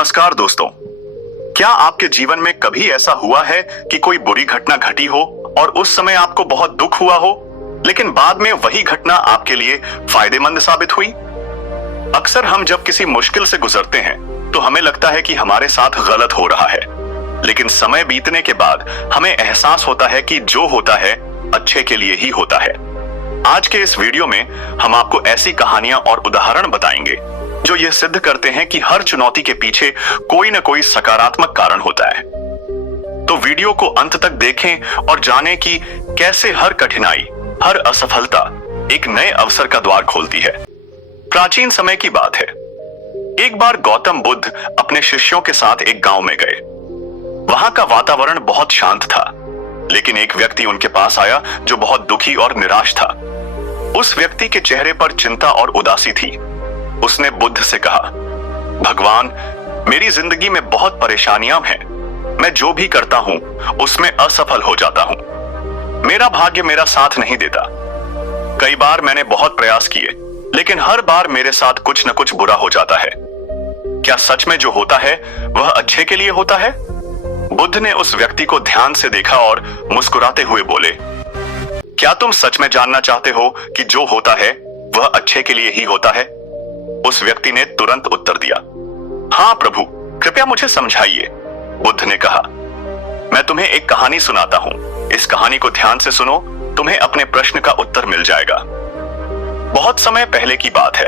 नमस्कार दोस्तों। क्या आपके जीवन में कभी ऐसा हुआ है कि कोई बुरी घटना घटी हो और उस समय आपको बहुत दुख हुआ हो, लेकिन बाद में वही घटना आपके लिए फायदेमंद साबित हुई? अक्सर हम जब किसी मुश्किल से गुजरते हैं तो हमें लगता है कि हमारे साथ गलत हो रहा है, लेकिन समय बीतने के बाद हमें एहसास होता है कि जो होता है अच्छे के लिए ही होता है। आज के इस वीडियो में हम आपको ऐसी कहानियां और उदाहरण बताएंगे जो ये सिद्ध करते हैं कि हर चुनौती के पीछे कोई न कोई सकारात्मक कारण होता है। तो वीडियो को अंत तक देखें और जानें कि कैसे हर कठिनाई, हर असफलता एक नए अवसर का द्वार खोलती है। प्राचीन समय की बात है। एक बार गौतम बुद्ध अपने शिष्यों के साथ एक गांव में गए। वहां का वातावरण बहुत शांत था, लेकिन एक व्यक्ति उनके पास आया जो बहुत दुखी और निराश था। उस व्यक्ति के चेहरे पर चिंता और उदासी थी। उसने बुद्ध से कहा, भगवान, मेरी जिंदगी में बहुत परेशानियां हैं। मैं जो भी करता हूं उसमें असफल हो जाता हूं। मेरा भाग्य मेरा साथ नहीं देता। कई बार मैंने बहुत प्रयास किए, लेकिन हर बार मेरे साथ कुछ न कुछ बुरा हो जाता है। क्या सच में जो होता है वह अच्छे के लिए होता है? बुद्ध ने उस व्यक्ति को ध्यान से देखा और मुस्कुराते हुए बोले, क्या तुम सच में जानना चाहते हो कि जो होता है वह अच्छे के लिए ही होता है? उस व्यक्ति ने तुरंत उत्तर दिया, हाँ प्रभु, कृपया मुझे समझाइए। बुद्ध ने कहा, मैं तुम्हें एक कहानी सुनाता हूं। इस कहानी को ध्यान से सुनो, तुम्हें अपने प्रश्न का उत्तर मिल जाएगा। बहुत समय पहले की बात है।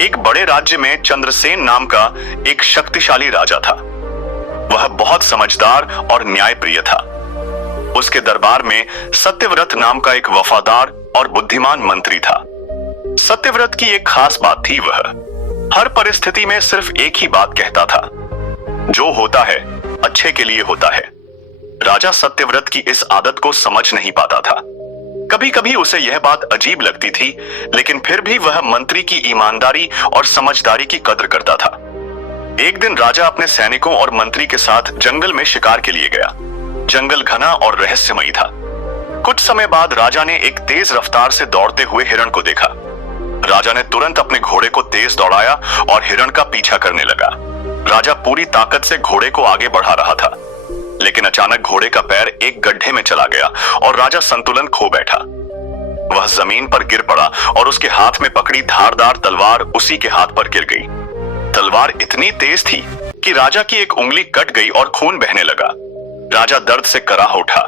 एक बड़े राज्य में चंद्रसेन नाम का एक शक्तिशाली राजा था। वह बहुत समझदार और न्यायप्रिय था। उसके दरबार में सत्यव्रत नाम का एक वफादार और बुद्धिमान मंत्री था। सत्यव्रत की एक खास बात थी, वह हर परिस्थिति में सिर्फ एक ही बात कहता था, जो होता है अच्छे के लिए होता है। राजा सत्यव्रत की इस आदत को समझ नहीं पाता था। कभी कभी उसे यह बात अजीब लगती थी, लेकिन फिर भी वह मंत्री की ईमानदारी और समझदारी की कद्र करता था। एक दिन राजा अपने सैनिकों और मंत्री के साथ जंगल में शिकार के लिए गया। जंगल घना और रहस्यमयी था। कुछ समय बाद राजा ने एक तेज रफ्तार से दौड़ते हुए हिरण को देखा। राजा ने तुरंत अपने घोड़े को तेज दौड़ाया और हिरण का पीछा करने लगा। राजा पूरी ताकत से घोड़े को आगे बढ़ा रहा था, लेकिन अचानक घोड़े का पैर एक गड्ढे में चला गया और राजा संतुलन खो बैठा। वह जमीन पर गिर पड़ा और उसके हाथ में पकड़ी धारदार तलवार उसी के हाथ पर गिर गई। तलवार इतनी तेज थी कि राजा की एक उंगली कट गई और खून बहने लगा। राजा दर्द से कराह उठा।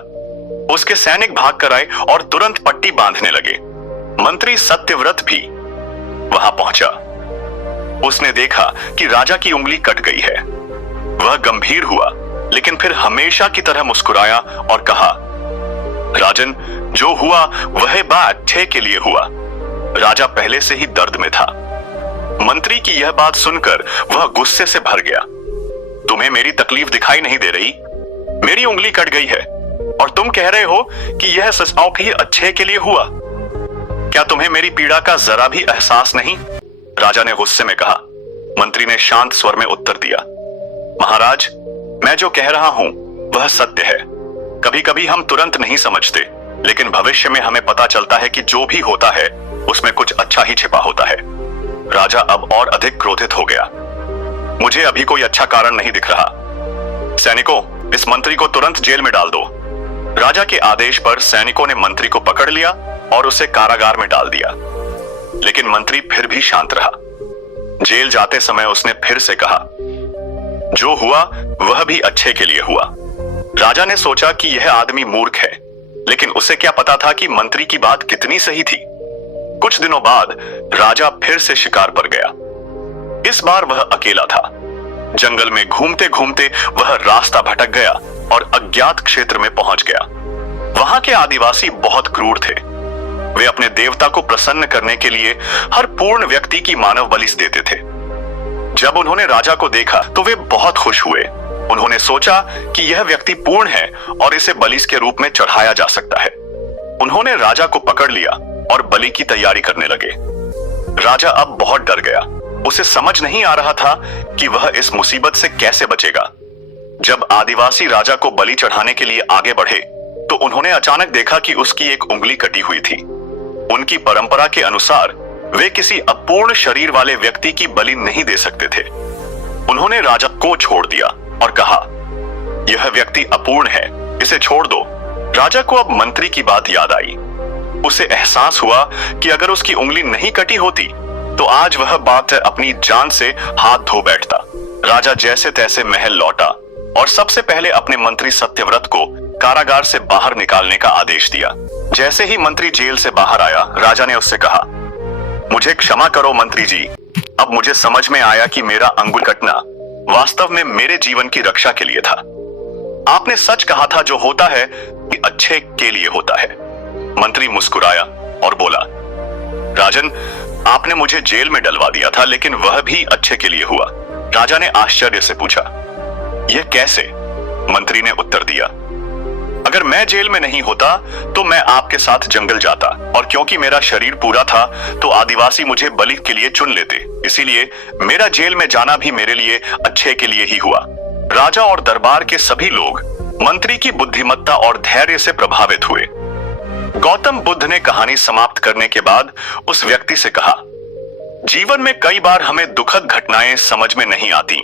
उसके सैनिक भाग कर आए और तुरंत पट्टी बांधने लगे। मंत्री सत्यव्रत भी वहां पहुंचा। उसने देखा कि राजा की उंगली कट गई है। वह गंभीर हुआ, लेकिन फिर हमेशा की तरह मुस्कुराया और कहा, राजन, जो हुआ वह बात अच्छे के लिए हुआ। राजा पहले से ही दर्द में था। मंत्री की यह बात सुनकर वह गुस्से से भर गया। तुम्हें मेरी तकलीफ दिखाई नहीं दे रही? मेरी उंगली कट गई है और तुम कह रहे हो कि यह सचमुच ही अच्छे के लिए हुआ। क्या तुम्हें मेरी पीड़ा का जरा भी एहसास नहीं? राजा ने गुस्से में कहा। मंत्री ने शांत स्वर में उत्तर दिया, महाराज, मैं जो कह रहा हूं वह सत्य है। कभी कभी हम तुरंत नहीं समझते, लेकिन भविष्य में हमें पता चलता है कि जो भी होता है उसमें कुछ अच्छा ही छिपा होता है। राजा अब और अधिक क्रोधित हो गया। मुझे अभी कोई अच्छा कारण नहीं दिख रहा। सैनिकों, इस मंत्री को तुरंत जेल में डाल दो। राजा के आदेश पर सैनिकों ने मंत्री को पकड़ लिया और उसे कारागार में डाल दिया। लेकिन मंत्री फिर भी शांत रहा। जेल जाते समय उसने फिर से कहा, जो हुआ वह भी अच्छे के लिए हुआ। राजा ने सोचा कि यह आदमी मूर्ख है, लेकिन उसे क्या पता था कि मंत्री की बात कितनी सही थी। कुछ दिनों बाद राजा फिर से शिकार पर गया। इस बार वह अकेला था। जंगल में घूमते घूमते वह रास्ता भटक गया और अज्ञात क्षेत्र में पहुंच गया। वहां के आदिवासी बहुत क्रूर थे। वे अपने देवता को प्रसन्न करने के लिए हर पूर्ण व्यक्ति की मानव बलि देते थे। जब उन्होंने राजा को देखा तो वे बहुत खुश हुए। उन्होंने सोचा कि यह व्यक्ति पूर्ण है और इसे बलि के रूप में चढ़ाया जा सकता है। उन्होंने राजा को पकड़ लिया और बलि की तैयारी करने लगे। राजा अब बहुत डर गया। उसे समझ नहीं आ रहा था कि वह इस मुसीबत से कैसे बचेगा। जब आदिवासी राजा को बलि चढ़ाने के लिए आगे बढ़े तो उन्होंने अचानक देखा कि उसकी एक उंगली कटी हुई थी। उनकी परंपरा के अनुसार वे किसी अपूर्ण शरीर वाले व्यक्ति की बलि नहीं दे सकते थे। उन्होंने राजा को छोड़ दिया और कहा, यह व्यक्ति अपूर्ण है, इसे छोड़ दो। राजा को अब मंत्री की बात याद आई। उसे एहसास हुआ कि अगर उसकी उंगली नहीं कटी होती तो आज वह बात अपनी जान से हाथ धो बैठता। राजा जैसे तैसे महल लौटा और सबसे पहले अपने मंत्री सत्यव्रत को कारागार से बाहर निकालने का आदेश दिया। जैसे ही मंत्री जेल से बाहर आया, राजा ने उससे कहा, मुझे क्षमा करो मंत्री जी, अब मुझे समझ में आया कि मेरा अंगुल कटना वास्तव में मेरे जीवन की रक्षा के लिए था। आपने सच कहा था, जो होता है कि अच्छे के लिए होता है। मंत्री मुस्कुराया और बोला, राजन, आपने मुझे जेल में डलवा दिया था, लेकिन वह भी अच्छे के लिए हुआ। राजा ने आश्चर्य से पूछा, यह कैसे? मंत्री ने उत्तर दिया, अगर मैं जेल में नहीं होता तो मैं आपके साथ जंगल जाता, और क्योंकि मेरा शरीर पूरा था तो आदिवासी मुझे बलि के लिए चुन लेते, इसीलिए मेरा जेल में जाना भी मेरे लिए अच्छे के लिए ही हुआ। राजा और दरबार के सभी लोग मंत्री की बुद्धिमत्ता और धैर्य से प्रभावित हुए। गौतम बुद्ध ने कहानी समाप्त करने के बाद उस व्यक्ति से कहा, जीवन में कई बार हमें दुखद घटनाएं समझ में नहीं आती,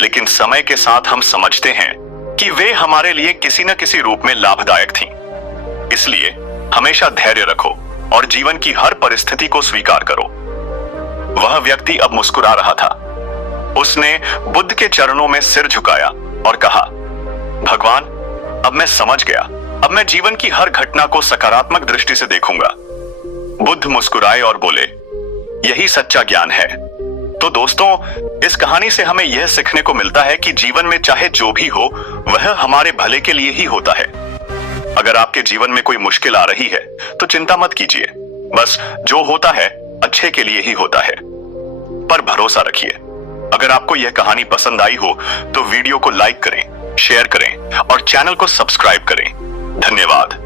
लेकिन समय के साथ हम समझते हैं कि वे हमारे लिए किसी न किसी रूप में लाभदायक थीं। इसलिए हमेशा धैर्य रखो और जीवन की हर परिस्थिति को स्वीकार करो। वह व्यक्ति अब मुस्कुरा रहा था। उसने बुद्ध के चरणों में सिर झुकाया और कहा, भगवान, अब मैं समझ गया, अब मैं जीवन की हर घटना को सकारात्मक दृष्टि से देखूंगा। बुद्ध मुस्कुराए और बोले, यही सच्चा ज्ञान है। तो दोस्तों, इस कहानी से हमें यह सीखने को मिलता है कि जीवन में चाहे जो भी हो वह हमारे भले के लिए ही होता है। अगर आपके जीवन में कोई मुश्किल आ रही है तो चिंता मत कीजिए, बस जो होता है अच्छे के लिए ही होता है। पर भरोसा रखिए। अगर आपको यह कहानी पसंद आई हो तो वीडियो को लाइक करें, शेयर करें और चैनल को सब्सक्राइब करें। धन्यवाद।